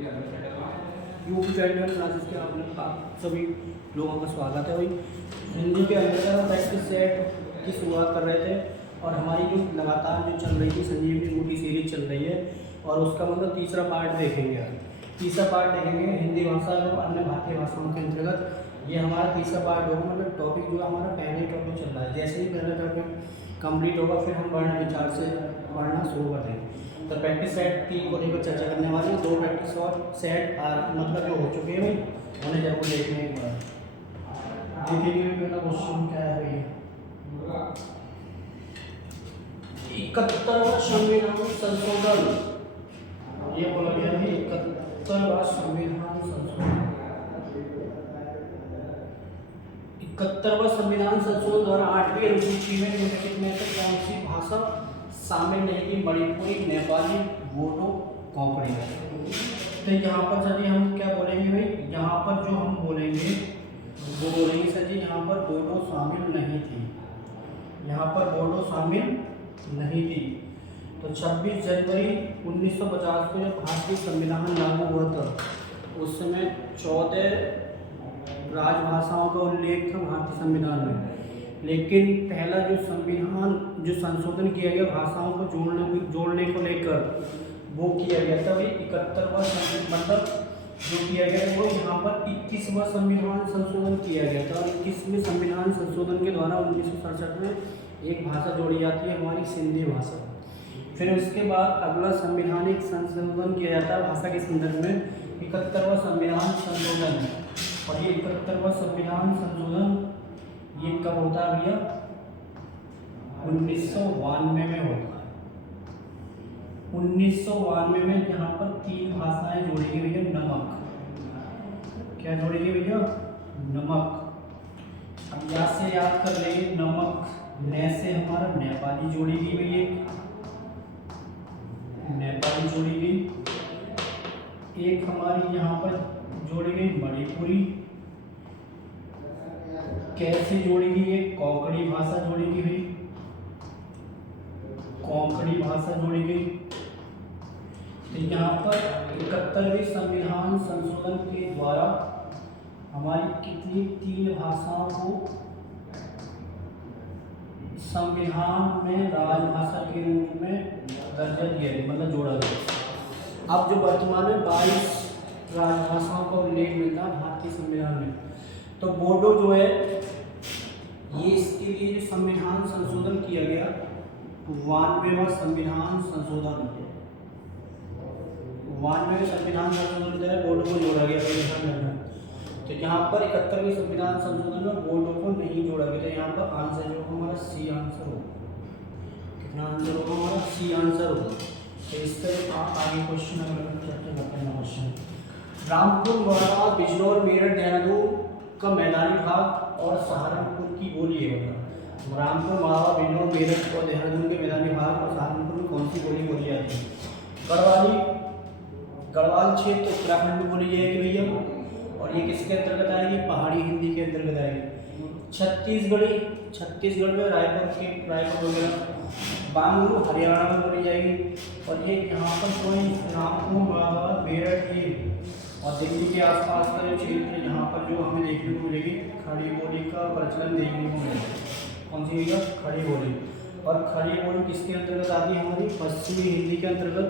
YouTube channel classes के आप लोग सभी लोगों का स्वागत है। भाई हिंदी के अंदर प्रैक्टिस सेट की शुरुआत कर रहे थे और हमारी जो लगातार जो चल रही थी संजीवनी बूटी सीरीज चल रही है और उसका मतलब तीसरा पार्ट देखेंगे। तीसरा पार्ट देखेंगे हिंदी भाषा और अन्य भारतीय भाषाओं के अंतर्गत। ये हमारा तीसरा पार्ट होगा, मतलब टॉपिक जो हमारा पहले टॉपिक चल रहा है। जैसे ही पहला टॉपिक कंप्लीट होगा फिर हम वर्ण विचार से पढ़ना शुरू कर देंगे। तो प्रैक्टिस सेट 3 को लेकर चर्चा करने वाले हैं। 2 प्रैक्टिस और सेट मतलब जो हो चुके हैं भाई उन्हें जरूर देखने एक बार देखेंगे। पहला क्वेश्चन क्या है भाई, 71वां संविधान संशोधन। ये बोला गया है 71वां संविधान संशोधन। 71वां संविधान संशोधन द्वारा 8वीं अनुसूची में निम्नलिखित में से कौन सी भाषा शामिल नहीं थी? मणिपुरी, नेपाली, बोडो, कोंकणी। तो यहाँ पर सर जी हम क्या बोलेंगे भाई, यहाँ पर जो हम बोलेंगे वो बोलेंगे सर जी यहाँ पर बोडो शामिल नहीं थी। यहाँ पर बोडो शामिल नहीं थी। तो 26 जनवरी 1950 को जब भारतीय संविधान लागू हुआ था उस समय 14 राजभाषाओं का उल्लेख था भारतीय संविधान में। लेकिन पहला जो संविधान जो संशोधन किया गया भाषाओं को जोड़ने को लेकर वो किया गया था भाई 71वां मतलब जो किया गया वो यहाँ पर 21वां संविधान संशोधन किया गया था। 21वें संविधान संशोधन के द्वारा 1967 में एक भाषा जोड़ी जाती है हमारी सिंधी भाषा। फिर उसके बाद अगला संविधानिक संशोधन किया जाता है भाषा के संदर्भ में 71वां संविधान संशोधन। और ये 71वां संविधान संशोधन ये कब होता है भैया? 1992 में होता है। 1992 में यहाँ पर 3 भाषाएं जोड़ी गई भैया। नमक, क्या जोड़ी गई भैया? नमक। अब यहाँ से याद कर लेंगे, नमक ने से हमारा नेपाली जोड़ी गई भैया, नेपाली जोड़ी गई। एक हमारी यहाँ पर जोड़ी गई मणिपुरी, कैसे जोड़ी गई? एक कोंकणी भाषा जोड़ी गई हुई, कोंकणी भाषा जोड़ी गई। तो यहाँ पर 71वें संविधान संशोधन के द्वारा हमारी कितनी 3 भाषाओं को संविधान में राजभाषा के रूप में दर्जा दिया गया, मतलब जोड़ा गया। अब जो वर्तमान में 22 राजभाषाओं का उल्लेख मिलता है भारतीय संविधान में। तो बोडो जो है ये इसके लिए जो संविधान संशोधन किया गया 92वां संविधान संशोधन, 92वें संविधान संशोधन के तहत बोडो को जोड़ा गया। तो यहाँ पर 71वें संविधान संशोधन में बोडो को नहीं जोड़ा गया। तो यहाँ पर आंसर जो हमारा सी आंसर होगा। कितना आंसर होगा हमारा? सी आंसर होगा। तो इस तरह आप आगे क्वेश्चन अगर चर्चा करते हैं क्वेश्चन रामपुर, मुरादाबाद, बिजनौर, मेरठ, देहरादून का मैदानी भाग और सहारनपुर की बोली है। मतलब रामपुर, मुरादाबाद, बिजनौर, मेरठ और देहरादून के मैदानी भाग और सहारनपुर में कौन सी बोली बोली जाती है? गढ़वाल क्षेत्र उत्तराखंड में बोली जाएगी भैया। और ये किसके अंतर्गत आएगी? पहाड़ी हिंदी के अंतर्गत आएगी। छत्तीसगढ़ में रायपुर वगैरह, बांगलुरु हरियाणा में बोली जाएगी। और ये यहाँ पर कोई रामपुर, मुरादाबाद, मेरठ ये और दिल्ली के आसपास का जो क्षेत्र यहाँ पर जो हमें देखने को मिलेगी खड़ी बोली का प्रचलन देखने को मिलेगा। कौन सी भैया? खड़ी बोली। और खड़ी बोली किसके अंतर्गत आती है? हमारी पश्चिमी हिंदी के अंतर्गत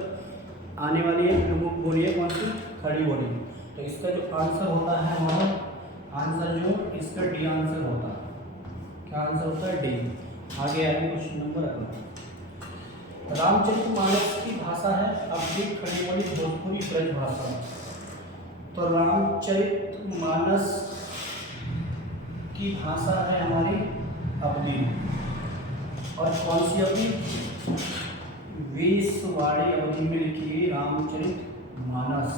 आने वाली है प्रमुख बोली है। कौन सी? खड़ी बोली। तो इसका जो आंसर होता है हमारा आंसर जो इसका डी आंसर होता है। क्या आंसर होता है? डी। आगे आगे क्वेश्चन नंबर अगला रामचरितमानस की भाषा है अवधी, खड़ी बोली, भोजपुरी, ब्रज भाषा। तो रामचरितमानस की भाषा है हमारी अवधी। और कौन सी अवधि? वेशवाड़ी अवधि में लिखी गई रामचरितमानस,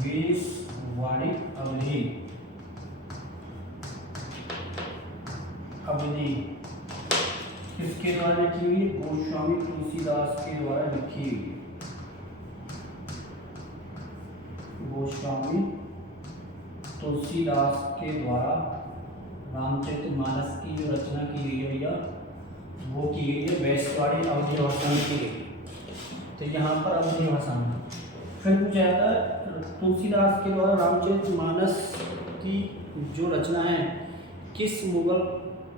वेशवाड़ी अवधि। किसके द्वारा लिखी हुई? गोस्वामी तुलसीदास के द्वारा लिखी हुई। गोस्वामी तुलसीदास के द्वारा रामचरितमानस की जो रचना की गई है भैया वो की गई है वैशवाड़ी अवधी भाषा में की गई। तो यहाँ पर अवधी भाषा में फिर पूछा जाता है तुलसीदास के द्वारा रामचरितमानस की जो रचना है किस मुगल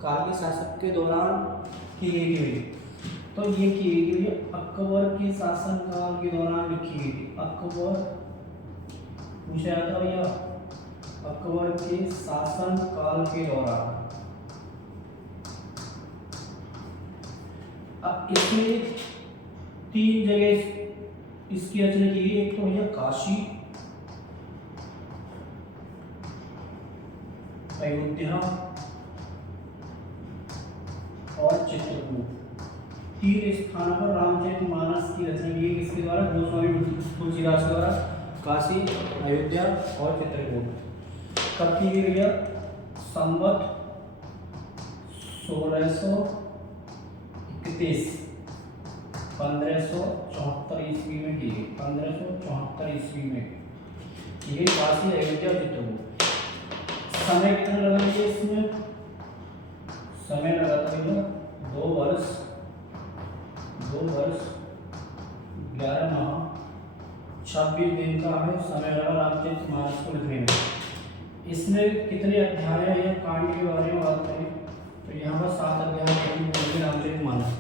काल के शासक के दौरान की गई थी? तो ये की गई थी अकबर के शासन काल के दौरान लिखी गई थी। अकबर पूछा जाता है भैया अकबर के शासन काल के दौरान। अब इसमें 3 जगह इसकी रचना की गई। एक तो भैया काशी, अयोध्या और चित्रकूट। 3 स्थानों पर रामचरितमानस की रचना की गई। किसके द्वारा? गोस्वामी तुलसीदास के द्वारा। काशी, अयोध्या और चित्रकूट। कब की गई भैया? संवत 1631 1574 ईस्वी में की गई। 1574 ईस्वी में की गई काशी, अयोध्या और चित्रकूट। समय कितना लगा मुझे इसमें? समय लगा था 2 वर्ष 11 माह 26 दिन का हमें समय लगा रामचरितमानस को लिखने में। इसमें कितने अध्याय हैं या कांड के बारे में बात करें तो यहाँ पर 7 अध्याय हैं रामचरितमानस।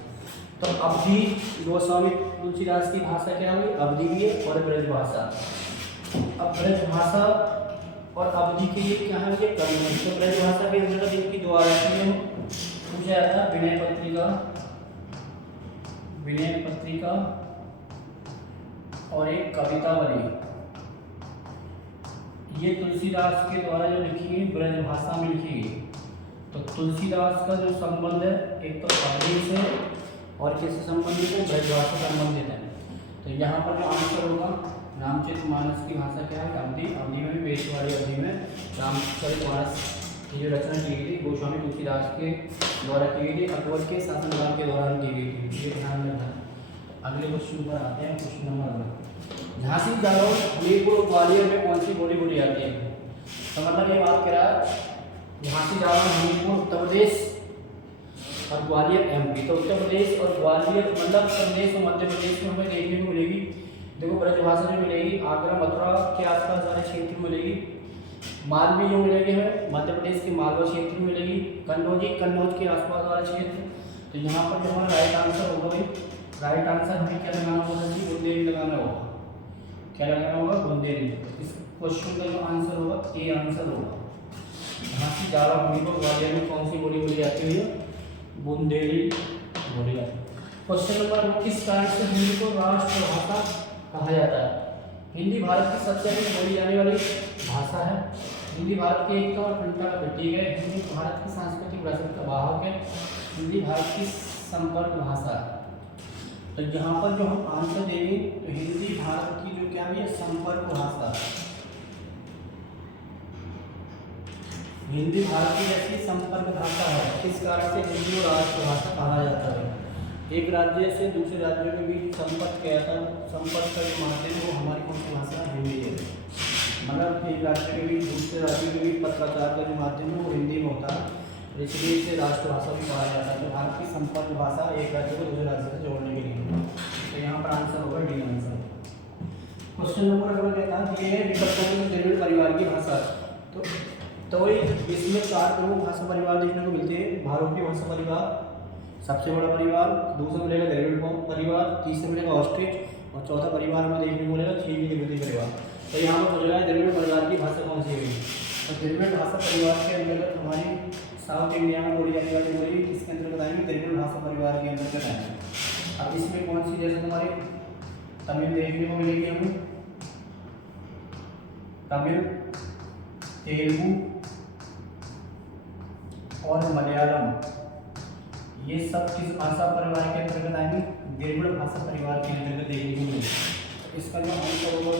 तो अवधि गोस्वामी तुलसीदास की भाषा क्या हुई? अवधि भी है और ब्रज भाषा। अब ब्रज भाषा और अवधि के लिए क्या है? ये कर्म। तो ब्रज भाषा के अंतर्गत इनकी 2 आरती पूछा जाता है विनय पत्रिका और एक कवितावली। ये तुलसीदास के द्वारा जो लिखी गई ब्रज भाषा में लिखी गई। तो तुलसीदास का जो संबंध है एक तो अवधि से और किससे संबंधित है? ब्रज भाषा से संबंधित है। तो यहाँ पर जो आंसर होगा रामचरितमानस की भाषा क्या है? अवधि। अवधि में भी पेशवाड़ी अवधि में रामचरितमानस की जो रचना की गई थी गोस्वामी तुलसीदास के द्वारा की गई थी। अकबर के शासनकाल के दौरान की गई थी। ये ध्यान रखना। अगले क्वेश्चन पर आते हैं। क्वेश्चन नंबर झांसी, जालौर, हमीरपुर और ग्वालियर में कौन सी बोली बोली जाती है? तो मतलब ये बात कह रहा है झांसी, जालौर, हमीरपुर उत्तर प्रदेश और ग्वालियर एमपी। तो उत्तर प्रदेश और ग्वालियर मतलब उत्तर प्रदेश और मध्य प्रदेश में हमें देखने को मिलेगी। देखो ब्रज भाषा में मिलेगी आगरा मथुरा के आसपास वाले क्षेत्र में मिलेगी। मालवी जो मिलेगी हमें मध्य प्रदेश के मालवा क्षेत्र में मिलेगी। कन्नौज के आसपास वाला क्षेत्र। तो यहाँ पर जो हमारा राइट आंसर होगा भाई, राइट आंसर हमें क्या लगाना होगा? बुंदेली लगाना होगा। क्या लगाना होगा? बुंदेली। इस क्वेश्चन का जो आंसर होगा ए आंसर होगा। झांसी, जालौर, हमीरपुर, ग्वालियर में कौन सी बोली बोली जाती है? बुंदेली बोली जाती है। क्वेश्चन नंबर किस कारण से हिंदी को राष्ट्रभाषा कहा जाता है? हिंदी भारत की सबसे अधिक बोली जाने वाली भाषा है। हिंदी भारत की एकता और अखंडता का प्रतीक है। हिंदी भारत की सांस्कृतिक विरासत का वाहक है। हिंदी भारत की संपर्क भाषा है। तो यहाँ पर जो हम आंसर देंगे तो हिंदी भारत की जो क्या है संपर्क भाषा है। हिंदी भारत की जैसी संपर्क भाषा है। किस कारण से हिंदी को राष्ट्रभाषा कहा जाता है? एक राज्य से दूसरे राज्यों के बीच संपर्क किया था। संपर्क का जो माध्यम है वो हमारी कौन सी भाषा है? हिंदी है। मतलब एक राज्य के बीच दूसरे राज्यों के बीच पत्राचार का जो माध्यम है वो हिंदी में होता है। इसलिए इसे राष्ट्रभाषा भी कहा जाता है। तो भारत की संपर्क भाषा एक राज्य को दूसरे राज्य से जोड़ने के लिए। तो यहाँ पर आंसर होगा डी आंसर। क्वेश्चन नंबर अगर कहता है ये विकल्पों में द्रविड़ परिवार की भाषा। तो इसमें 4 प्रमुख भाषा परिवार देखने को मिलते हैं। भारोपी भाषा परिवार सबसे बड़ा परिवार, दूसरा मिलेगा द्रविड़ परिवार, तीसरा मिलेगा ऑस्ट्रिच और चौथा परिवार में देखने को मिलेगा खीवी तिब्बती परिवार। तो यहाँ पर पूछा है द्रविड़ परिवार की भाषा कौन सी है? तो द्रविड़ भाषा परिवार के अंतर्गत हमारी साउथ इंडिया में बोली जाने वाली बोली किसके अंतर्गत आएंगे? द्रविड़ भाषा परिवार के अंतर्गत आएंगे। अब इसमें कौन सी जैसे हमारी तमिल देखने को मिलेगी हमें, तमिल, तेलुगु और मलयालम, ये सब किस भाषा परिवार के अंतर्गत आएंगे? द्रविड़ भाषा परिवार के अंतर्गत देखने को मिलेगी। इसका जो आंसर होगा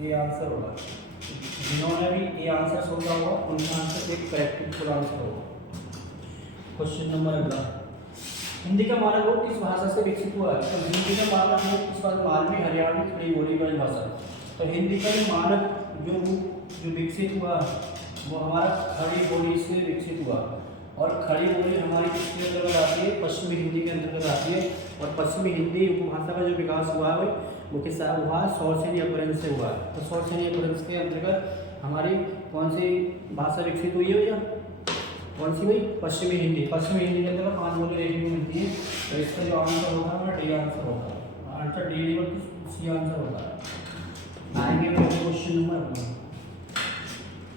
ये आंसर होगा। जिन्होंने भी ये आंसर सोचा होगा उनका आंसर एक करेक्ट आंसर होगा। क्वेश्चन नंबर अगला, हिंदी का मानक रूप किस भाषा से विकसित हुआ है? तो हिंदी का मानक रूप किस भाषा? मालवी, हरियाणवी, खड़ी बोली वाली भाषा। तो हिंदी का जो मानक जो विकसित हुआ वो हमारा खड़ी बोली से विकसित हुआ। और खड़ी बोली हमारी किसके अंतर्गत आती है? पश्चिमी हिंदी के अंतर्गत आती है। और पश्चिमी हिंदी उपभाषा का जो विकास हुआ है वो किससे हुआ? शॉर्ट चेन अपरेंस से हुआ। तो शॉर्ट चेन अपरेंस के अंतर्गत हमारी कौन सी भाषा विकसित हुई है भैया? कौन सी भाई? पश्चिमी हिंदी। पश्चिमी हिंदी के अंदर 5 बोली देखने को मिलती है। तो इसका जो आंसर होगा वो डी आंसर होगा। आंसर डी नहीं बल्कि सी आंसर होगा। आएंगे क्वेश्चन नंबर।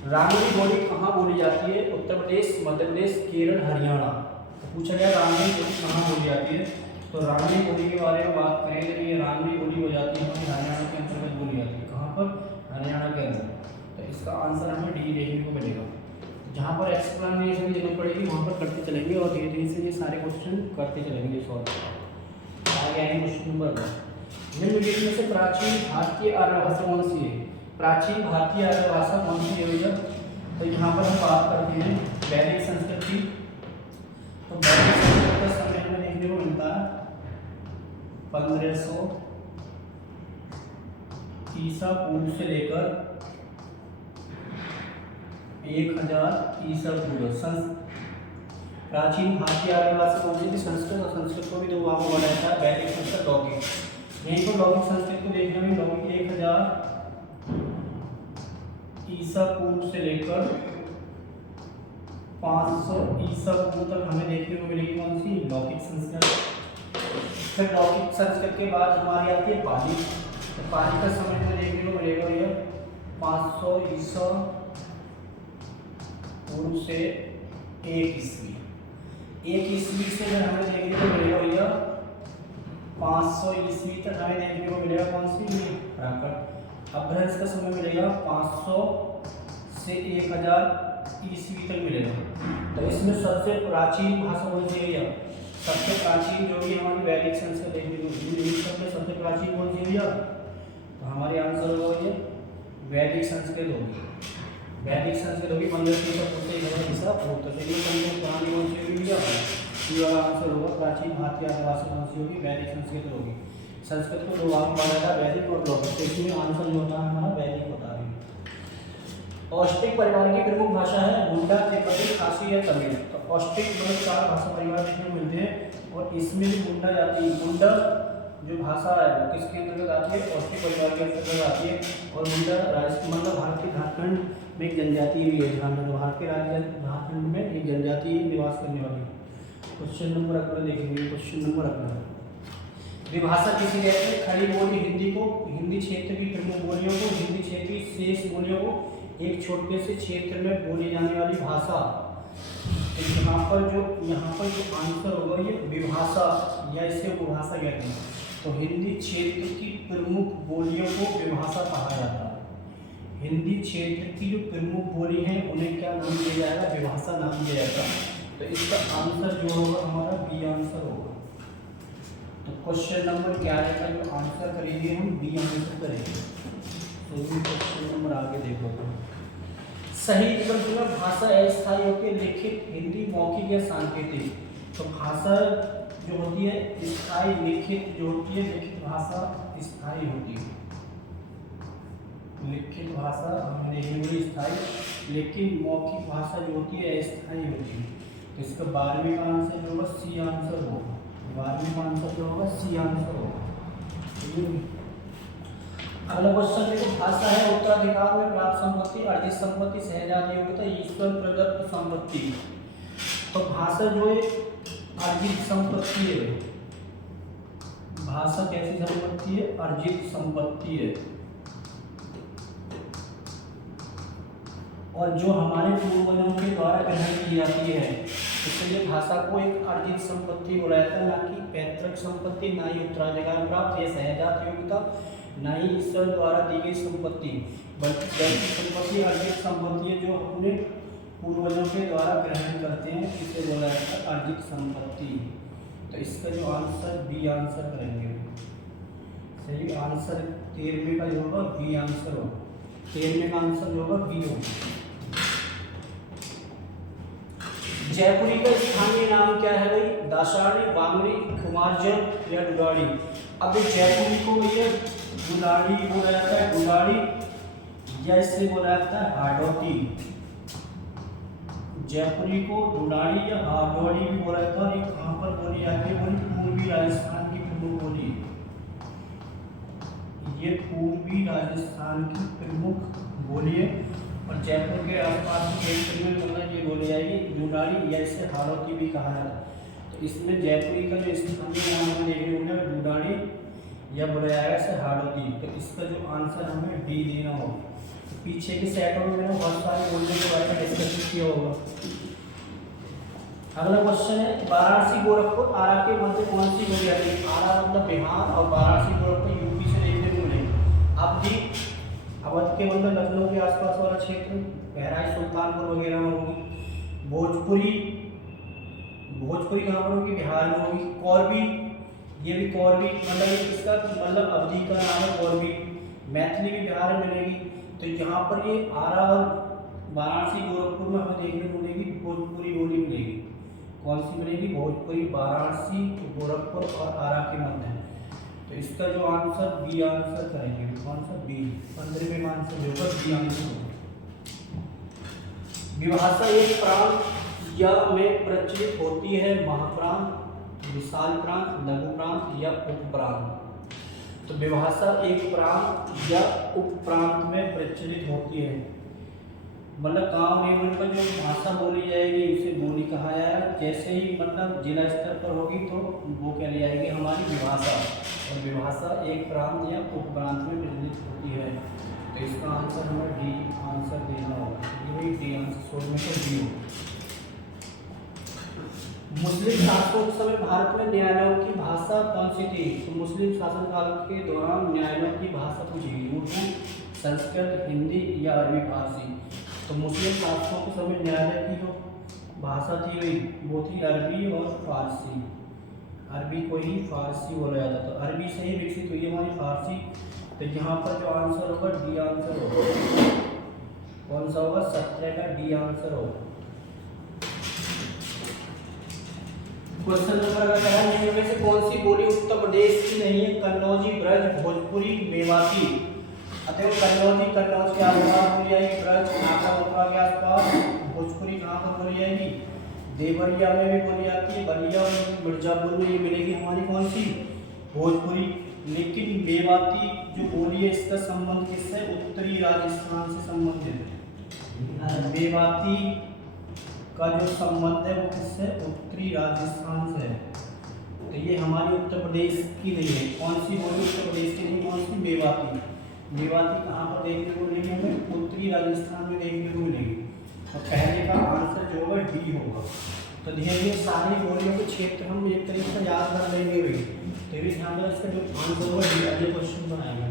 रांगड़ी बोली कहाँ बोली जाती है? उत्तर प्रदेश, मध्य प्रदेश, केरल, हरियाणा। तो पूछा गया रांगड़ी बोली कहाँ बोली जाती है। तो रांगड़ी बोली के बारे में बात करें तो ये रांगड़ी बोली हो जाती है हमारी हरियाणा के अंतर्गत बोली जाती है। कहाँ पर? हरियाणा के अंदर। तो इसका आंसर हमें डी देखने को मिलेगा। जहाँ पर एक्सप्लेनेशन देनी पड़ेगी वहाँ पर करते चलेंगे और धीरे धीरे से ये सारे क्वेश्चन करते चलेंगे सॉल्व। आगे आएंगे क्वेश्चन नंबर 2। निम्नलिखित में से प्राचीन भारतीय आर्य भाषा कौन सी है? प्राचीन भारतीय आर्य भाषा कौन सी है भैया? तो यहाँ पर हम बात करते हैं वैदिक संस्कृति। तो वैदिक संस्कृति का समय हमें देखने को मिलता है 1500 ईसा पूर्व से लेकर 1000 ईसा पूर्व। प्राचीन भारतीय आर्य भाषा कौन सी थी? संस्कृत। और संस्कृत को भी दो भागों में बांटा जाता है, वैदिक संस्कृत, लौकिक। यहीं पर लौकिक संस्कृत को देखने में लौकिक 1000 ईसा पूर्व से लेकर 500 ईसा पूर्व तक हमें देखने को मिलेगी कौन सी? लौकिक संस्कृत। फिर लौकिक संस्कृत के बाद हमारी आती है पाली। तो पाली का समय हमें देखने को मिलेगा भैया 500 ईसा पूर्व से 1 ईस्वी। 1 ईस्वी से हमें देखने को मिलेगा भैया 500 ईस्वी तक हमें देखने को मिलेगा कौन सी? प्राकृत। अपभ्रंश का समय मिलेगा 500 से 1000 ईस्वी तक मिलेगा। तो इसमें सबसे प्राचीन भाषा कौन सी है? सबसे प्राचीन जो भी हमारी वैदिक संस्कृत देखने को मिली। सबसे प्राचीन कौन सी है? तो हमारे आंसर होगा ये वैदिक संस्कृत होगी। वैदिक संस्कृत होगी 1500 ईसा पूर्व तक। इसमें सबसे पुरानी कौन सी होगी? ये वाला आंसर होगा प्राचीन भारतीय आर्य भाषा कौन सी होगी? वैदिक संस्कृत होगी। संस्कृत को दो भाग में बांटा था, वैदिक और लौकिक। तो इसमें आंसर जो होता है हमारा वैदिक होता है। ऑस्ट्रिक परिवार की प्रमुख भाषा है मुंडा, तिब्बती, खासी या तमिल। तो ऑस्ट्रिक में 4 भाषा परिवार देखने को मिलते हैं और इसमें भी मुंडा जाती है। मुंडा जो भाषा है वो किसके अंतर्गत आती है? ऑस्ट्रिक परिवार के अंतर्गत आती है। और मुंडा मतलब भारत के झारखंड में एक जनजाति भी है। भारत के राज्य झारखंड में एक जनजाति निवास करने वाली। क्वेश्चन नंबर अगला देखेंगे। क्वेश्चन नंबर अगला, विभाषा किसे कहते हैं? खड़ी बोली हिंदी को, हिंदी क्षेत्र की प्रमुख बोलियों को, हिंदी क्षेत्र की शेष बोलियों को, एक छोटे से क्षेत्र में बोली जाने वाली भाषा। तो यहाँ पर जो आंसर होगा ये विभाषा या इसे उपभाषा कहते हैं। तो हिंदी क्षेत्र की प्रमुख बोलियों को विभाषा कहा जाता है। हिंदी क्षेत्र की जो प्रमुख बोली है उन्हें क्या नाम दिया जाएगा? विभाषा नाम दिया जाएगा। तो इसका आंसर जो होगा हमारा बी आंसर होगा। तो क्वेश्चन नंबर 11 का जो आंसर करेंगे हम बी आंसर करेंगे। तो क्वेश्चन नंबर आगे देखो। सही विकल्प में भाषा अस्थायी होती है, लिखित, हिंदी, मौखिक या सांकेतिक। तो भाषा जो होती है स्थायी, लिखित जो होती है, लिखित भाषा स्थायी होती है। लिखित भाषा हमें देखने को स्थायी, लेकिन मौखिक भाषा जो होती है अस्थायी होती है। तो इसका 12वीं का आंसर जो होगा सी आंसर होगा। 12वीं का आंसर जो होगा सी आंसर होगा। अगला क्वेश्चन देखो, भाषा है उत्तराधिकार में प्राप्त संपत्ति, अर्जित संपत्ति, सहजात योग्यता, ईश्वर प्रदत्त संपत्ति। तो भाषा जो है अर्जित संपत्ति है। भाषा कैसी संपत्ति है? अर्जित संपत्ति है। और जो हमारे पूर्वजों के द्वारा ग्रहण की जाती है, इसलिए भाषा को एक अर्जित संपत्ति बोला जाता है, ना कि पैतृक संपत्ति, ना ही उत्तराधिकार प्राप्त या सहजात योग्यता, ना ही ईश्वर द्वारा दी गई संपत्ति, बल्कि दैविक संपत्ति अर्जित संपत्ति है जो अपने पूर्वजों के द्वारा ग्रहण करते हैं, इसे बोला जाता है अर्जित संपत्ति। तो इसका जो आंसर बी आंसर करेंगे। सही आंसर 13वें का जो होगा बी आंसर होगा। 13वें का आंसर जो होगा बी होगा। जयपुरी का स्थानीय नाम क्या है भाई? दासानी, बांगड़ी, कुमारजन या डुडाड़ी। अब जयपुरी को ये डुडाड़ी बोला जाता है, डुडाड़ी या इसे बोला जाता है हाडोती। जयपुरी को डुडाड़ी या हाडोती भी बोला जाता है। ये कहाँ पर बोली जाती है? बोली पूर्वी राजस्थान की प्रमुख बोली। ये पूर्वी राजस्थान की प्रमुख बोली है और जयपुर के आसपास के क्षेत्र में मतलब ये बोली जाएगी दुडाड़ी या इसे हाड़ौती भी कहा जाता है। तो इसमें जयपुरी का जो स्थानीय नाम हमें देखने को मिलेगा दुडाड़ी या बोला जाएगा इसे हाड़ौती। तो इसका जो आंसर हमें डी देना होगा। तो पीछे के सेटों में मैंने बहुत सारे बोलने के बारे में डिस्कशन किया होगा। अगला क्वेश्चन है वाराणसी गोरखपुर आरा के मध्य कौन सी बोली जाती है। आरा मतलब बिहार और वाराणसी गोरखपुर यूपी से देखने को मिलेगा। अब जी अवध के मतलब लखनऊ के आसपास वाला क्षेत्र, बहराइच सुल्तानपुर वगैरह में होगी। भोजपुरी कहाँ पर होगी, बिहार में होगी। कौरवी, ये भी कौरवी मतलब इसका मतलब अवधि का नाम है कौरवी। मैथिली भी बिहार में मिलेगी। तो यहाँ पर ये आरा और वाराणसी गोरखपुर में हमें देखने को मिलेगी भोजपुरी बोली मिलेगी। कौन सी मिलेगी, भोजपुरी, वाराणसी गोरखपुर और आरा के मध्य। तो इसका जो आंसर बी आंसर करेंगे। कौन सा, बी। 15वें आंसर होगा बी आंसर। विभाषा एक प्रांत या में प्रचलित होती है महाप्रांत, विशाल प्रांत, लघु प्रांत या उपप्रांत। तो विभाषा एक प्रांत या उपप्रांत में प्रचलित होती है मतलब गांव लेवल पर जो भाषा बोली जाएगी उसे बोली कहा जाएगा। जैसे ही मतलब जिला स्तर पर होगी तो वो कह ली जाएगी हमारी विभाषा। और विभाषा एक प्रांत या उपप्रांत में प्रचलित होती है। तो इसका आंसर हमें डी आंसर देना होगा। ये डी आंसर सोचने को डी हो। मुस्लिम शासकों के समय भारत में न्यायालयों की भाषा कौन सी थी। तो मुस्लिम शासनकाल के दौरान न्यायालयों की भाषा पूछी गई। उर्दू, संस्कृत, हिंदी या अरबी फारसी। तो मुस्लिम शासकों के समय न्यायालय की जो भाषा थी वो थी अरबी और फारसी। अरबी को ही फारसी बोला जाता। तो अरबी से ही विकसित हुई हमारी फारसी। तो यहाँ पर जो आंसर होगा डी आंसर होगा। कौन सा होगा, 17 का डी आंसर होगा। क्वेश्चन नंबर अगर निम्न में से कौन सी बोली उत्तर प्रदेश की नहीं है। कन्नौजी, ब्रज, भोजपुरी, मेवाती। अतः कन्नौज के आसपास बोली जाएगी, ब्रज नाका मथुरा के आसपास, भोजपुरी कहाँ पर बोली जाएगी, देवरिया में भी बोली जाती है, बलिया और मिर्जापुर में ये मिलेगी हमारी कौन सी, भोजपुरी। लेकिन मेवाती जो बोली है इसका संबंध किससे, उत्तरी राजस्थान से संबंधित है। मेवाती का जो संबंध है वो किससे, उत्तरी राजस्थान से है। तो ये हमारी उत्तर प्रदेश की नहीं है। कौन सी बोली उत्तर प्रदेश की नहीं, कौन सी, मेवाती। मेवाती कहाँ पर देखने को मिलेगी हमें, उत्तरी राजस्थान में देखने को मिलेगी। और पहले का आंसर जो होगा डी होगा। तो धीरे धीरे सारी बोलियों के क्षेत्र हम एक तरीके से याद कर लेंगे भाई। तो भी ध्यान रखना इसका जो आंसर होगा डी। अगले क्वेश्चन बनाएंगे।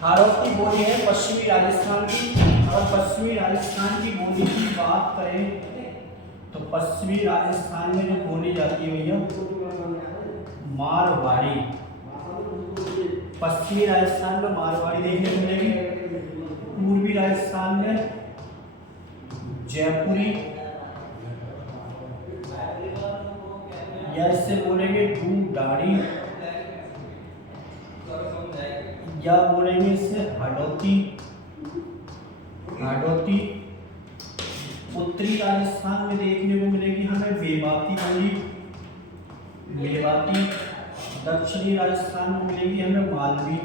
हाड़ौती बोली है पश्चिमी राजस्थान की। अगर पश्चिमी राजस्थान की बोली की बात करें तो पश्चिमी राजस्थान में जो बोली जाती है भैया मारवाड़ी। पश्चिमी राजस्थान में मारवाड़ी देखने को मिलेगी। पूर्वी राजस्थान में जयपुरी या इससे बोलेंगे दुडाड़ी या बोलेंगे इससे हाड़ौती। उत्तरी राजस्थान में देखने को मिलेगी हमें मेवाती बोली, मेवाती। दक्षिणी राजस्थान में मिलेगी हमें मालवी।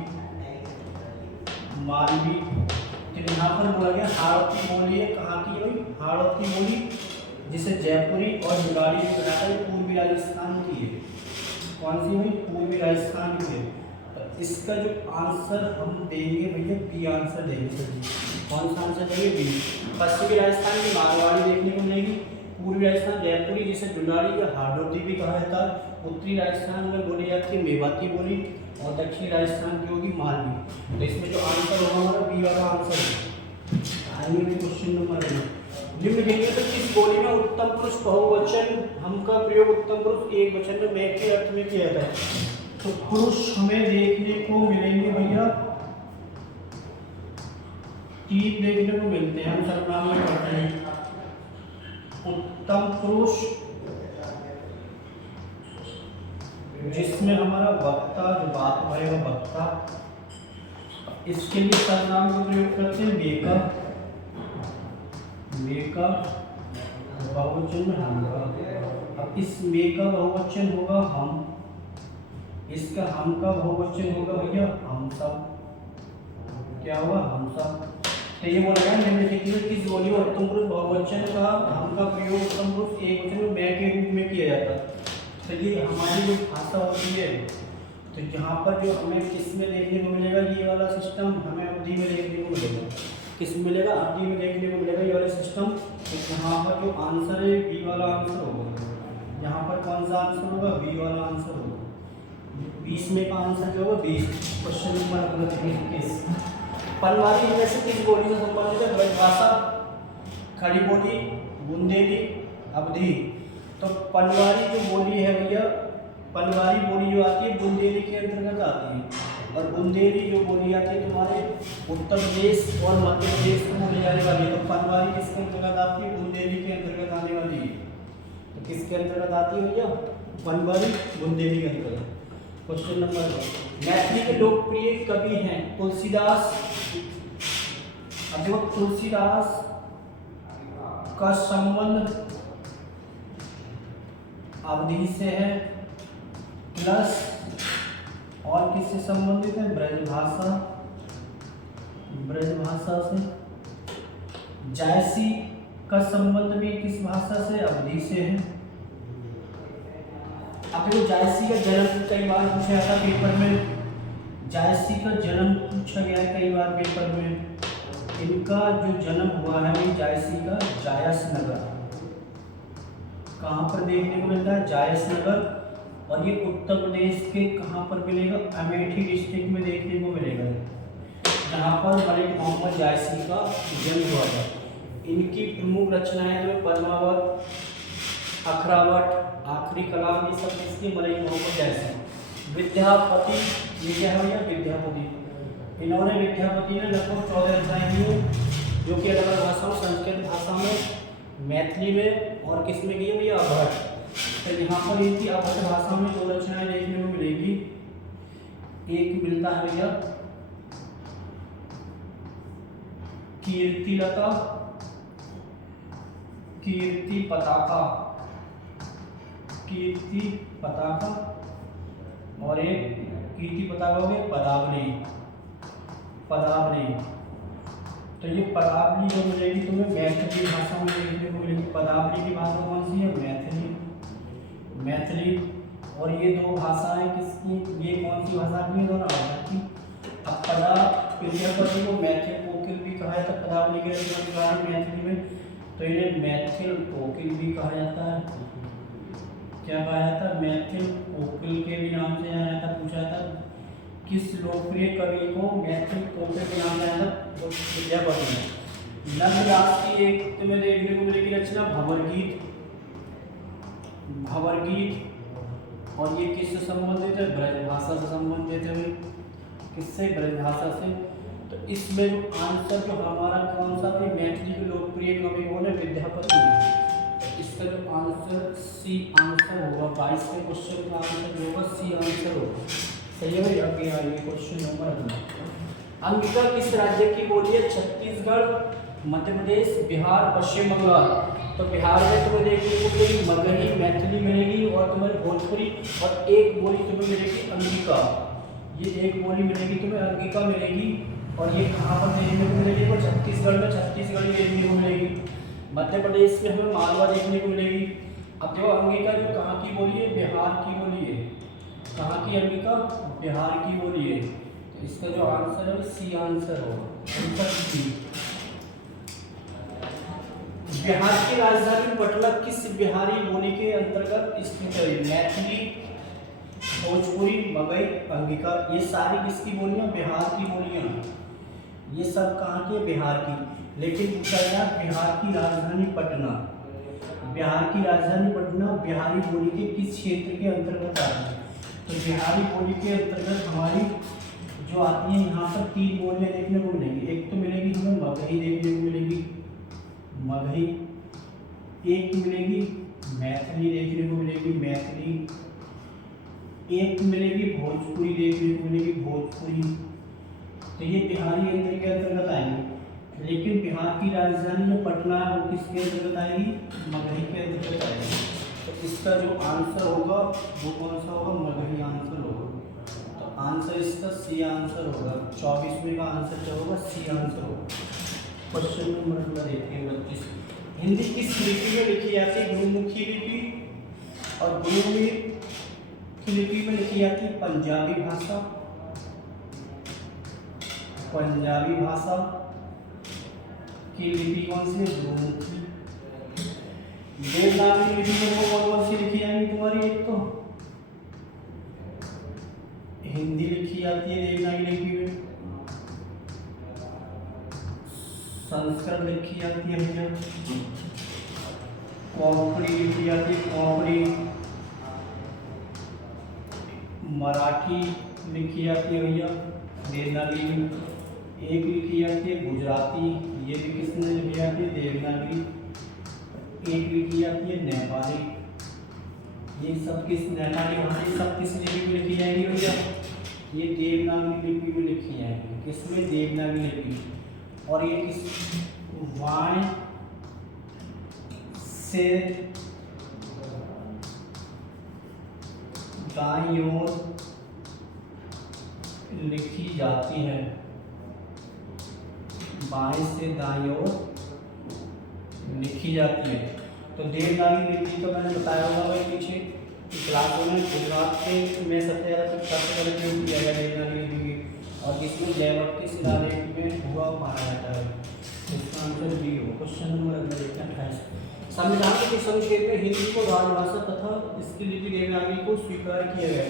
तो यहाँ पर बोला गया हाड़ौती बोली है, कहाँ की है, हाड़ौती बोली जिसे जयपुरी और दुडाड़ी में बनाता है, पूर्वी राजस्थान की है। कौन सी हुई, पूर्वी राजस्थान की है। तो इसका जो आंसर हम देंगे भैया बी आंसर देंगे सर। कौन सा आंसर देंगे, बी। पश्चिमी राजस्थान की मारवाड़ी देखने को मिलेगी। पूर्वी राजस्थान जयपुरी जिसे दुडाड़ी या हाड़ौती भी कहा जाता है। उत्तरी राजस्थान में बोली जाती है मेवाती बोली और दक्षिणी राजस्थान की होगी मालवी। तो इसमें जो आंसर होगा हमारा बी वाला आंसर है। आगे भी क्वेश्चन नंबर है। निम्नलिखित तो किस बोली में उत्तम पुरुष बहुवचन हम का प्रयोग उत्तम पुरुष एक वचन में मैं के अर्थ में किया जाता है। तो पुरुष हमें देखने को मिलेंगे भैया 3 देखने को मिलते हैं। हम सर्वनाम में पढ़ते हैं उत्तम पुरुष जिसमें हमारा वक्ता जो बात करेगा वक्ता, इसके लिए सर्वनाम का प्रयोग करते हैं मेका बहुवचन में हम। अब इस मेका बहुवचन होगा हम, इसका हम का बहुवचन होगा भैया हम सब। क्या होगा हम सब। तो ये बोला गया निम्नलिखित में किस बोली और उत्तम पुरुष बहुवचन का हम का प्रयोग उत्तम पुरुष एकवचन में मैं के रूप में किया जाता है। तो ये हमारी जो भाषा होती है, तो यहाँ पर जो हमें किस में देखने को मिलेगा, ये वाला सिस्टम हमें अवधि में देखने को मिलेगा। किस में मिलेगा, अवधि में देखने को मिलेगा ये वाला सिस्टम। तो यहाँ पर जो आंसर है बी वाला आंसर होगा। यहाँ पर कौन सा आंसर होगा, बी वाला आंसर होगा। 20 में का आंसर क्या होगा 20। Question number 21। पनवारी इनमें से किस बोली से संबंधित है, ब्रजभाषा, खड़ी बोली, बुंदेली, अवधि। तो पनवारी जो बोली है भैया, पनवारी बोली जो आती है बुंदेली के अंतर्गत आती है। और बुंदेली जो बोली आती है तुम्हारे उत्तर प्रदेश और मध्य प्रदेश में बोली जाने वाली है। तो पनवारी किसके अंतर्गत आती है, बुंदेली के अंतर्गत आने वाली है। तो किसके अंतर्गत आती है भैया, पनवारी बुंदेली के अंतर्गत। क्वेश्चन नंबर 2, मैथिली के लोकप्रिय कवि हैं तुलसीदास। अब देखो तुलसीदास का संबंध अवधि से है प्लस और किससे संबंधित है, ब्रजभाषा, ब्रजभाषा से। जायसी का संबंध भी किस भाषा से, अवधि से है। अब देखो जायसी का जन्म कई बार पूछा जाता पेपर में, जायसी का जन्म पूछा गया है कई बार पेपर में। इनका जो जन्म हुआ है वो जायसी का जायस नगर, कहाँ पर देखने को मिलता है, जायस नगर। और ये उत्तर प्रदेश के कहाँ पर मिलेगा, अमेठी डिस्ट्रिक्ट में देखने को मिलेगा, जहाँ पर मलिक मोहम्मद जायसी का जन्म हुआ था। इनकी प्रमुख रचनाएं जो पद्मावत, अखरावट, आखिरी कलाम, ये सब इसके मलिक मोहम्मद जायसी। विद्यापति, ये क्या है भैया, विद्यापति। इन्होंने विद्यापति ने लगभग 14 रचनाएं की हैं, जो कि अलग अलग भाषाओं, संस्कृत भाषा में, मैथिली में और किस में की है भैया, अवहट। तो यहाँ पर इनकी अवहट भाषा में 2 रचनाएं देखने को मिलेगी। एक मिलता है भैया कीर्तिलता, कीर्ति पताका, कीर्ति पताका, और एक कीर्ति पताका हो गया पदावली, पदावली। तो ये पदावली जो मिलेगी तुम्हें मैथिली भाषा में देखने को मिलेगी। पदावली की भाषा कौन सी है, मैथिली, मैथिली। और ये 2 भाषाएं किसकी, ये कौन सी भाषा की है, दोनों अवहट की। अब पदा विद्यापति को मैथिल कोकिल भी कहा जाता है, पदावली के रचनाकार मैथिली में, तो इन्हें मैथिल कोकिल भी कहा जाता है। क्या कहा जाता है, मैथिल कोकिल के भी नाम से जाना जाता है। पूछा जाता किस लोकप्रिय कवि को मैथिल कोकिल के नाम से जाना जाता, विद्यापति ने। नंददास की एक तुम्हें देखने को मिलेगी रचना भंवर गीत, भंवर गीत। और ये किससे संबंधित है, ब्रजभाषा से संबंधित है। किससे, ब्रजभाषा से। तो इसमें जो आंसर जो हमारा कौन सा है, मैथिली के लोकप्रिय कवि कौन है, विद्यापति। इसका जो आंसर सी आंसर होगा। 22 के क्वेश्चन का आंसर जो होगा सी आंसर होगा। सही है भाई। आगे आइए क्वेश्चन नंबर 2। अंगिका किस राज्य की बोली है, छत्तीसगढ़, मध्य प्रदेश, बिहार, पश्चिम बंगाल। तो बिहार में तुम्हें देखने को मिलेगी मगही, मैथिली मिलेगी और तुम्हें भोजपुरी, और एक बोली तुम्हें मिलेगी अंगिका। ये एक बोली मिलेगी तुम्हें, अंगिका मिलेगी। और ये कहाँ पर देखने को मिलेगी, वो छत्तीसगढ़ में छत्तीसगढ़ी देखने को मिलेगी। मध्य प्रदेश में हमें मालवा देखने को मिलेगी। अब देखो अंगिका जो कहाँ की बोली है, बिहार की बोली है। कहाँ की अंगिका, बिहार की बोली है। तो इसका जो आंसर है सी आंसर होगा, आंसर सी। बिहार की राजधानी पटना किस बिहारी बोली के अंतर्गत स्थित है, मैथिली, भोजपुरी, मगही, अंगिका। ये सारी किसकी बोलियां, बिहार की बोलियां। ये सब कहाँ की, बिहार की। लेकिन पूछा गया बिहार की राजधानी पटना, बिहार की राजधानी पटना बिहारी बोली के किस क्षेत्र के अंतर्गत आती है। तो बिहारी बोली के अंतर्गत हमारी जो आती है, यहाँ पर 3 बोलियां देखने को मिलेंगी। एक तो मिलेगी हमें मगही देखने को मिलेगी, मगही। एक मिलेगी मैथिली देखने को मिलेगी, मैथिली। एक मिलेगी भोजपुरी देखने को मिलेगी, भोजपुरी। तो ये बिहारी अंतर के अंतर्गत आएंगे। लेकिन बिहार की राजधानी जो पटना है वो किसके अंतर्गत आएगी, मगही के अंतर्गत आएगी। तो इसका जो आंसर होगा वो कौन सा होगा, मगही आंसर होगा। आंसर इसका सी आंसर होगा। 24वें का आंसर क्या होगा? सी आंसर होगा। क्वेश्चन नंबर देखिए 32। हिंदी किस लिपि में लिखी जाती है? गुरुमुखी लिपि, और गुरुमुखी लिपि में लिखी जाती है पंजाबी भाषा। पंजाबी भाषा की लिपि कौन सी है? गुरुमुखी। देवनागरी लिपि में वो कौन सी लिखी जाएगी तुम्हारी? एक तो हिंदी लिखी जाती है देवनागरी लिपि में, संस्कृत लिखी जाती है भैया, कोंकणी लिखी जाती है कोंकणी, मराठी लिखी जाती है भैया देवनागरी में, एक लिखी जाती है गुजराती, ये भी किसने लिखी जाती है? देवनागरी। एक लिखी जाती है नेपाली, ये सब किस नेपाली भाषा सब किस लिपि में लिखी जाएगी भैया? ये देवनागरी लिपि में लिखी जाएगी। किसमें? देवनागरी लिपि। और ये किस वाय से दाईं ओर लिखी जाती है, बाएं से दाईं ओर लिखी जाती है। तो देवनागरी लिपि तो मैंने बताया होगा भाई पीछे क्लासों में, गुजरात के में सबसे ज़्यादा प्रयोग किया गया देवनागरी लिपि, और जिसमें जयवर्ती शिलालेख में हुआ पाया जाता है। इसका आंसर बी हो। Question number 28। संविधान के संक्षेप में हिंदी को राजभाषा तथा इसकी लिपि देवनागरी को स्वीकार किया गया।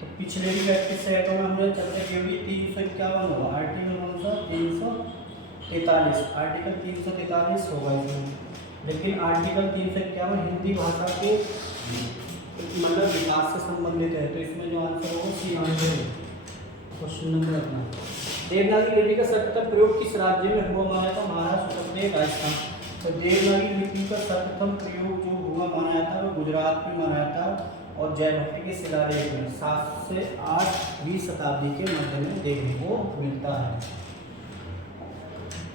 तो पिछले भी प्रैक्टिस सेटों में हमने चर्चा की होगी। 351 होगा आर्टिकल कौन सा? 343। आर्टिकल 343 होगा इसमें, लेकिन आर्टिकल 351 हिंदी भाषा के मतलब विकास से संबंधित है, तो इसमें जो आंसर होगा सी आंसर है। क्वेश्चन नंबर अपना, देवनागरी लिपि का सर्वप्रथम प्रयोग किस राज्य में हुआ माना जाता? महाराष्ट्र, उत्तर प्रदेश, राजस्थान। तो देवनागरी लिपि का सर्वप्रथम प्रयोग जो हुआ माना जाता है वो गुजरात में माना जाता है, और जयभट्टी के शिलालेख में 7 से 8वीं शताब्दी के मध्य में देखने को मिलता है।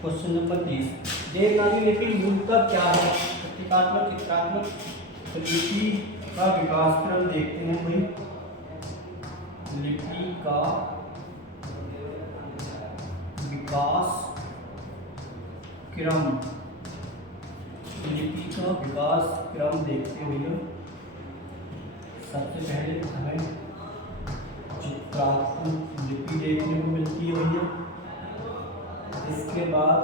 Question number 30। देवनागरी लिपि मूलतः क्या है? प्रतीकात्मक, चित्रात्मक। लिपि का विकास क्रम देखते हैं भाई। लिपि का विकास क्रम, लिपि का विकास क्रम देखते हुए सबसे पहले हमें चित्रात्मक लिपि देखने को मिलती है भैया, इसके बाद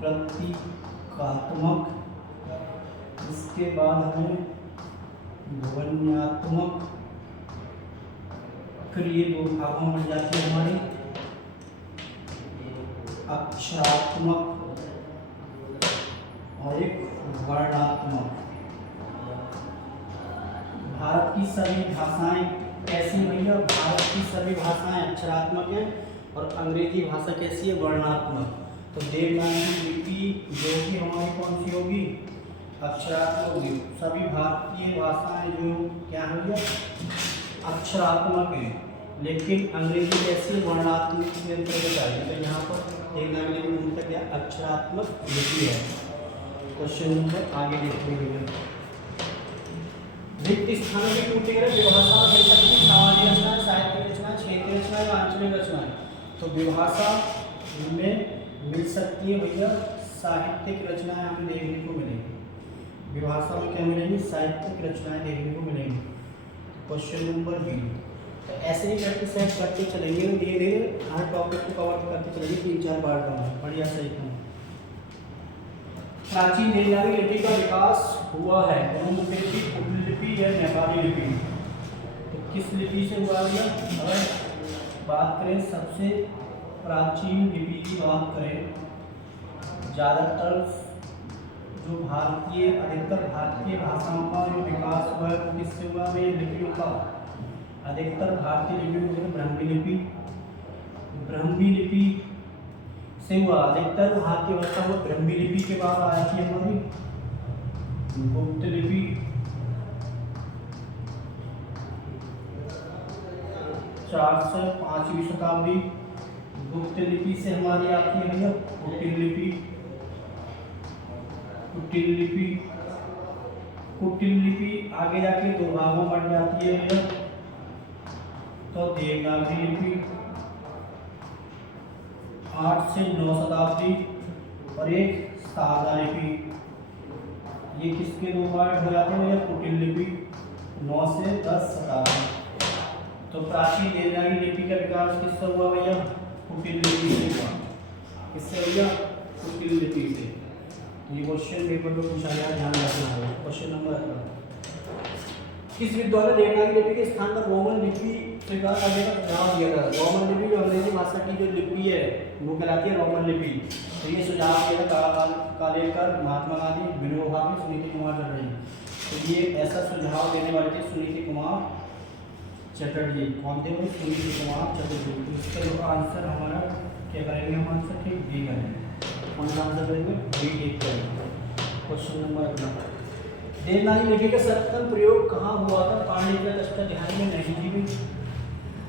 प्रतीकात्मक, इसके बाद हमें ध्वन्यात्मक, फिर ये दो भागों में जाती है हमारी अक्षरात्मक और एक वर्णात्मक। भारत की सभी भाषाएं कैसी भैया? भारत की सभी भाषाएं अक्षरात्मक हैं, और अंग्रेजी भाषा कैसी है? वर्णात्मक। तो देवनागरी लिपि जो कि हमारी कौन सी होगी? अक्षरात्मक होगी। सभी भारतीय भाषाएं जो क्या होंगी? अक्षरात्मक है, लेकिन अंग्रेजी कैसी? वर्णात्मक के अंतर्गत आएगी। तो यहाँ पर देवनागरी लिपि उनका क्या? अक्षरात्मक लिपि है। क्वेश्चन नंबर आगे देखिए। रिक्त स्थानों में टूटे गए विभाषा मिल सकती है, सामाजिक रचना, साहित्य रचना, क्षेत्रीय रचना या आंचलिक रचना। तो विभाषा में मिल सकती है भैया साहित्यिक रचनाएं हमें देखने को मिलेंगी। विभाषा में क्या मिलेंगी? साहित्यिक रचनाएं देखने को मिलेंगी। Question number B. तो ऐसे ही करके सेट करते चलेंगे, धीरे धीरे हर टॉपिक को कवर करते चलेंगे 3-4 पार्टों में। बढ़िया सही था। प्राचीन देवनागरी लिपि का विकास हुआ है गुरुमुखी लिपि, कुटलिपि लिपि या नेपाली लिपि। तो किस लिपि से हुआ है? अगर बात करें सबसे प्राचीन लिपि की बात करें, ज़्यादातर जो अधिकतर भारतीय भाषाओं का जो विकास हुआ है वो किससे हुआ है? लिपियों का अधिकतर भारतीय लिपियों में ब्राह्मी लिपि, ब्राह्मी लिपि से हुआ। अधिकतर भारतीय भाषा में ब्राह्मी लिपि के बाद आई थी हमारी गुप्त लिपि, 4 से 5वीं शताब्दी। गुप्त लिपि से हमारी आती है भैया कुटिल लिपि। कुटिल लिपि, कुटिल लिपि आगे जाके 2 भागों बढ़ जाती है भैया। तो देवनागरी लिपि 8 से 9 शताब्दी और एक सारदा लिपि, ये किसके दो पार्ट हो जाते हैं? कुटिल लिपि 9 से 10 शताब्दी। तो प्राचीन देवनागरी लिपि का विकास किससे हुआ भैया? कुटिल लिपि से हुआ। किससे भैया? कुटिल लिपि से। तो ये क्वेश्चन पेपर में पूछा गया, ध्यान रखना है। क्वेश्चन नंबर, किस विद्वान ने देवनागरी लिपि के स्थान पर रोमन लिपि स्वीकार करने का सुझाव दिया था? रोमन लिपि जो अंग्रेजी भाषा की जो लिपि है वो कहलाती है रोमन लिपि। तो ये सुझाव दिया था कालेकर, महात्मा गांधी, विनोबा भावे, सुनीति कुमार चटर्जी। तो ये ऐसा सुझाव देने वाले थे सुनीति कुमार चटर्जी। कौन थे वो? सुनीति कुमार चटर्जी। तो इसका आंसर हमारा क्या करेंगे? हम आंसर ठीक डी करेंगे। कौन सा आंसर करेंगे? डी ठीक करेंगे। क्वेश्चन नंबर अगला, देवनागरी लिपि का सर्वप्रथम प्रयोग कहाँ हुआ था? पाणिनि अष्टाध्यायी में नहीं जी,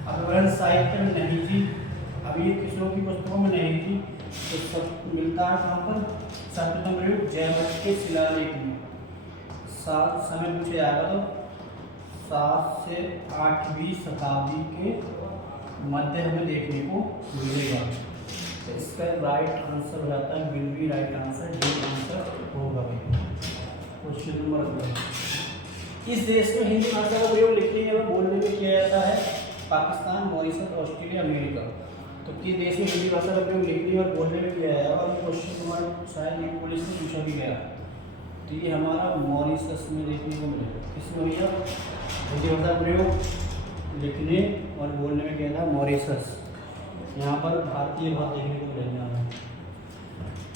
अपभ्रंश साहित्य में नहीं जी, अभी किशोर की पुस्तकों में नहीं थी। तो सब मिलता है कहाँ पर? सर्वप्रथम प्रयोग जयवंत के शिलालेख में। साल समय पूछे जाएगा तो 7 से 8वीं शताब्दी के मध्य हमें देखने को मिलेगा। तो इसका राइट आंसर हो जाता है, will be right answer, D answer होगा। क्वेश्चन नंबर अगला, इस देश में हिंदी भाषा का प्रयोग लिखने और बोलने में किया जाता है? Pakistan, Mauritius, Australia, America. तो किस देश में हिंदी भाषा का प्रयोग लिखने और बोलने में किया जाएगा? और क्वेश्चन हमारा शायद ये पुलिस से पूछा भी गया। तो ये हमारा मॉरिशस में देखने को मिलेगा। किसमें भैया? हिंदी भाषा का प्रयोग लिखने और बोलने में किया था? मॉरिशस। यहाँ पर भारतीय भाषा देखने को मिलेगा हमें।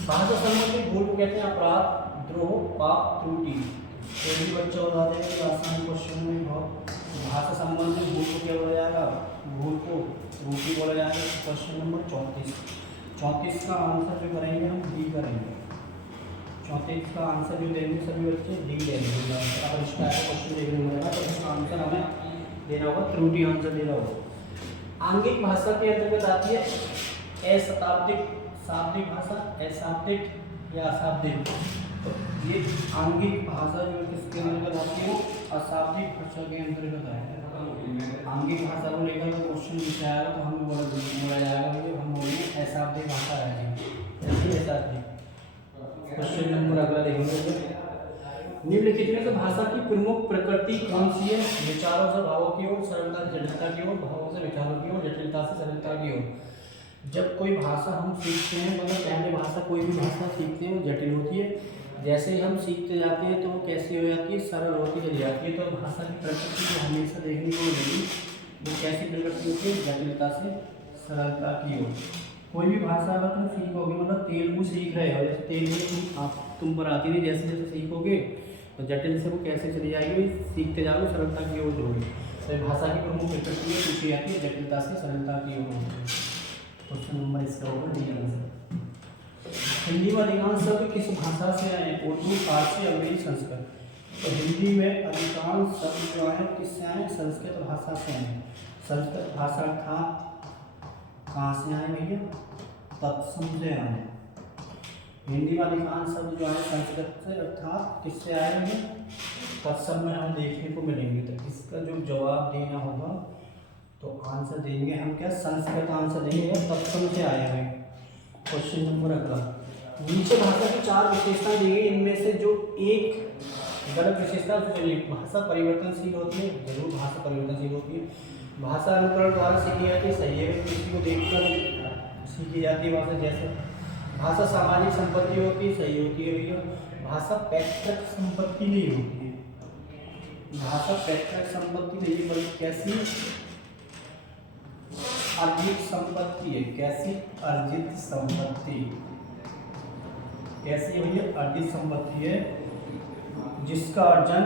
भाषा संबंधी भूल को कहते हैं अपराध, द्रोह, पाप, त्रुटि। तो भी बच्चा बताते हैं कि आसान क्वेश्चन में बहुत भाषा संबंधी भूल को क्या बोला जाएगा? भूल को त्रुटि बोला जाएगा। क्वेश्चन नंबर 34 का आंसर जो करेंगे हम डी करेंगे। 34 का आंसर जो देंगे सभी बच्चे डी लेंगे। अगर इसका क्वेश्चन देखने को मिलेगा तो इसका आंसर हमें देना होगा, त्रुटि आंसर देना होगा। आंगिक भाषा के अंतर्गत आती है अशाब्दिक, शाब्दिक भाषा, अशाब्दिक या अशाब्दिक। तो ये आंगिक भाषा जो किसके अंतर्गत आती है? अशाब्दिक भाषा के अंतर्गत है। आंगिक भाषा को लेकर क्वेश्चन पूछा आएगा तो हमें बोला जाएगा कि हम बोलेंगे अशाब्दिक भाषा है। अशाब्दिक। क्वेश्चन नंबर अगला देखेंगे, निम्नलिखित में से भाषा की प्रमुख प्रकृति कौन सी है? विचारों से भावों की ओर, सरलता से जटिलता की ओर, भावों से विचारों की ओर, जटिलता से सरलता की ओर। जब कोई भाषा हम सीखते हैं, मतलब पहले भाषा कोई भी भाषा सीखते हैं वो जटिल होती है। जैसे ही हम सीखते जाते हैं तो वो कैसी हो जाती है? सरल होती चली जाती है। तो भाषा की प्रकृति जो हमेशा देखने को मिलेगी वो कैसी प्रकृति होती है? जटिलता से सरलता की ओर। कोई भी भाषा अगर तुम सीखोगे, मतलब तेलुगु सीख रहे हो, जैसे तेलुगु तुम पर आती नहीं, जैसे जैसे सीखोगे तो जटिल से वो कैसे चली जाएगी? सीखते जाओगे, सरलता की ओर जाओगे। तो भाषा की प्रमुख प्रकृति पूछी जाती है जटिलता से सरलता की ओर। क्वेश्चन नंबर इसका होगा डी आंसर। हिंदी में अधिकांश शब्द किस भाषा से आए? उर्दू, फारसी, अंग्रेजी, संस्कृत। तो हिंदी में अधिकांश शब्द जो आए किससे आए? संस्कृत भाषा से आए। संस्कृत भाषा कहाँ से आए भैया? तत्सम से आए। हिंदी में अधिकांश शब्द जो आए संस्कृत से, अर्थात किससे आए हैं? तत्सम में हम देखने को मिलेंगे। तो इसका जो जवाब देना होगा तो आंसर देंगे हम क्या? संस्कृत आंसर देंगे या तत्सम से आए हैं। क्वेश्चन नंबर अगला, नीचे भाषा की 4 विशेषताएं दी गई, इनमें से जो एक गलत विशेषता है चलिए। भाषा परिवर्तनशील होती है, जरूर भाषा परिवर्तनशील होती है। भाषा अनुकरण द्वारा सीखी जाती है, सही है। किसी को देखकर सीखी जाती है भाषा। जैसे भाषा सामाजिक संपत्ति होती है, सही होती है भैया। भाषा पैतृक संपत्ति नहीं होती है। भाषा पैतृक संपत्ति नहीं बल्कि कैसी? अर्जित संपत्ति है। कैसी? अर्जित संपत्ति। कैसी है भैया? अर्जित संपत्ति है जिसका अर्जन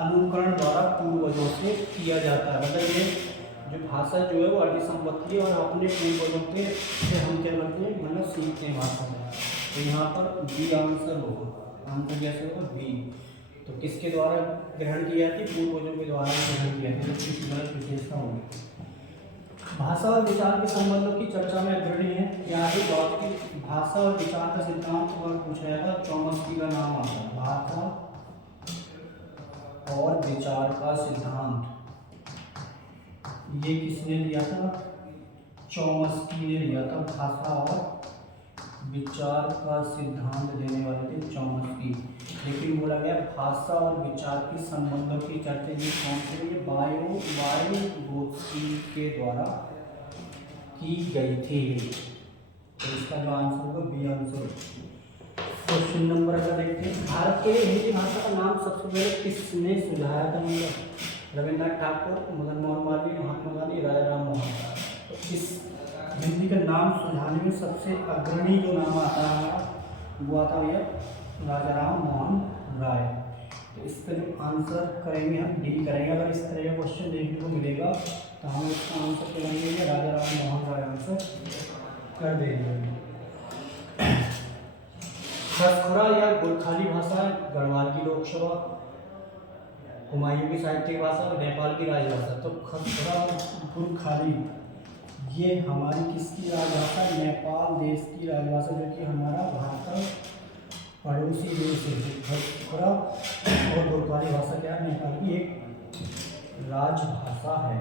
अनुकरण द्वारा पूर्वजों से किया जाता है। मतलब ये जो भाषा जो है वो अर्जित संपत्ति है और अपने पूर्वजों के से हम क्या करते हैं? मतलब सीखते हैं भाषा। तो यहाँ पर बी आंसर होगा। आंसर कैसे होगा? बी। तो किसके द्वारा ग्रहण की जाती है? पूर्वजों के द्वारा ग्रहण की जाती है। इसकी गलत विशेषता होगी। भाषा और विचार के संबंधों की चर्चा में अग्रणी है। यहाँ पे भौतिक भाषा और विचार का सिद्धांत और पूछा जाएगा, चौमस्की का नाम आता है। भाषा और विचार का सिद्धांत ये किसने दिया था? चॉम्स्की ने दिया था। भाषा और विचार का सिद्धांत देने वाले थे चॉम्स्की। लेकिन बोला गया भाषा और विचार के संबंधों की चर्चा ये कौन से? ये वाइगोत्स्की के द्वारा की गई थी। तो इसका जो आंसर होगा बी आंसर। क्वेश्चन नंबर अगर देखते हैं, भारत के लिए हिंदी भाषा का नाम सबसे पहले किसने सुझाया था? मतलब रविन्द्रनाथ ठाकुर, मदन मोहन मालवीय, महात्मा गांधी, राजा राम मोहन राय। तो इस हिंदी का नाम सुझाने में सबसे अग्रणी जो नाम आता है वो आता है राजा राम मोहन राय। तो इसका जो आंसर करेंगे हम डी करेंगे। अगर इस तरह का क्वेश्चन देखने को मिलेगा तो हम इसका आंसर करेंगे राजा राम मोहन राय आंसर कर देंगे। खसखुरा या गोरखाली भाषा गढ़वाल की लोकसभा, हुमायूं की साहित्यिक भाषा, नेपाल की राजभाषा। तो खसखुरा और गोरखाली ये हमारी किसकी राजभाषा? नेपाल देश की राजभाषा, जो कि हमारा भारत का पड़ोसी देश है। खसखुरा और गोरखाली भाषा क्या है? नेपाल की एक राजभाषा है।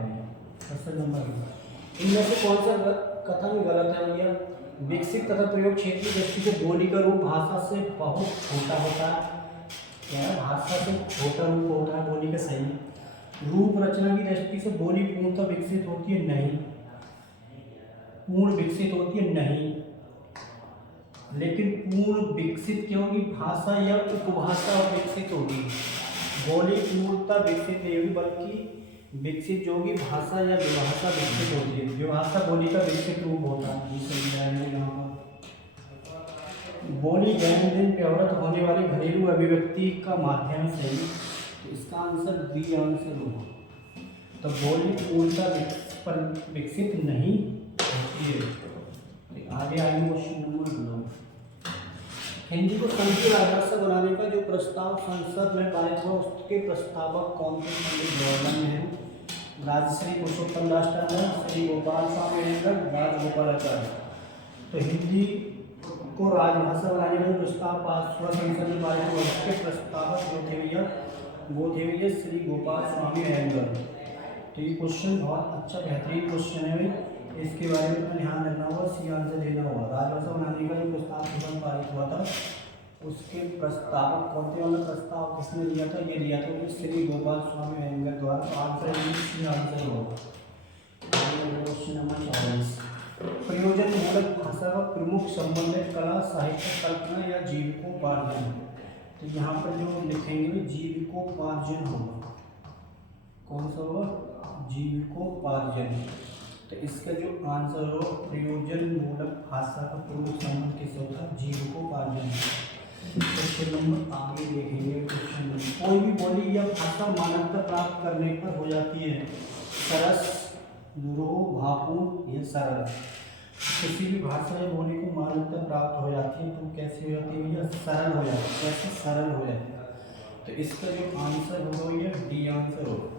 क्वेश्चन नंबर 2, इनमें से कौन सा कथन गलत है भैया? विकसित तथा प्रयोग क्षेत्रीय दृष्टि से बोली का रूप भाषा से बहुत छोटा होता है। क्या है? भाषा से छोटा रूप होता है बोली का। सही। रूप रचना की दृष्टि से बोली पूर्णतः विकसित होती है? नहीं। पूर्ण विकसित होती है? नहीं। लेकिन पूर्ण विकसित क्यों होगी? भाषा या उपभाषा विकसित होगी। बोली पूर्णतः विकसित नहीं होगी, बल्कि विकसित जो होगी भाषा या विभाषा विकसित होती है। विभाषा बोली का विकसित रूप होता है। यहाँ पर बोली दैनंदिन व्यवहार होने वाली घरेलू अभिव्यक्ति का माध्यम से ही। तो इसका आंसर बी आंसर होगा। तो बोली पूर्णतः विकसित नहीं होती है। आगे आएंगे क्वेश्चन नंबर 9। हिंदी को संघीय राजभाषा बनाने का जो प्रस्ताव संसद में पारित हुआ उसके प्रस्तावक कौन थे? पंडित जवाहरलाल नेहरू, राजश्री पुरुषोत्तम दास टंडन, श्री गोपाल स्वामी अयंगर, राजगोपालाचार्य। तो हिंदी को राजभाषा बनाने का प्रस्ताव पास हुआ संसद में पारित हुआ उसके प्रस्तावक जो थे भैया वो थे भैया श्री गोपाल स्वामी अयंगर। तो ये क्वेश्चन बहुत अच्छा बेहतरीन क्वेश्चन है भाई, इसके बारे में अपना ध्यान रखना होगा, सी आंसर देना होगा। राजभाषा बनाने का जो प्रस्ताव संसद पारित हुआ था उसके प्रस्तावक कौन थे? मतलब प्रस्ताव किसने दिया था? ये दिया था श्री गोपाल स्वामी अयंगर द्वारा। तो आंसर सी आंसर होगा। क्वेश्चन नंबर 24, प्रयोजन मूलक भाषा का प्रमुख संबंधित कला, साहित्य, कल्पना या जीविकोपार्जन। तो यहाँ पर जो लिखेंगे जीविकोपार्जन होगा। कौन सा होगा? जीविकोपार्जन। तो इसका जो आंसर हो प्रयोजन मूलक भाषा का प्रमुख संबंध किससे होता है? जीविकोपार्जन। क्वेश्चन नंबर आगे देखेंगे। क्वेश्चन नंबर, कोई भी बोली या भाषा मानवता प्राप्त करने पर हो जाती है सरस, दुरूह, भावपूर्ण या सरल। किसी भी भाषा या बोली को मानवता प्राप्त हो जाती है तो कैसे हो जाती है? या सरल हो जाती है। कैसे सरल हो जाती है? तो इसका जो आंसर होगा ये डी आंसर होगा।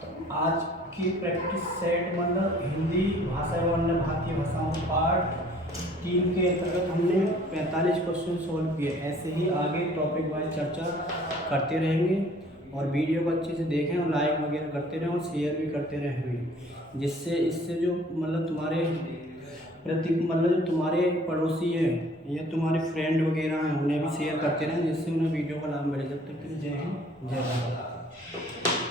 तो आज की प्रैक्टिस सेट मतलब हिंदी भाषा एवं अन्य भारतीय भाषाओं पार्ट 3 के अंतर्गत हमने 45 क्वेश्चन सोल्व किए। ऐसे ही आगे टॉपिक वाइज चर्चा करते रहेंगे और वीडियो को अच्छे से देखें और लाइक वगैरह करते रहें और शेयर भी करते रहें, जिससे इससे जो मतलब तुम्हारे प्रति मतलब जो तुम्हारे पड़ोसी हैं या तुम्हारे फ्रेंड वगैरह हैं उन्हें भी शेयर करते रहें, जिससे उन्हें वीडियो का लाभ मिले। जब तक के लिए जय हिंद, जय भारत।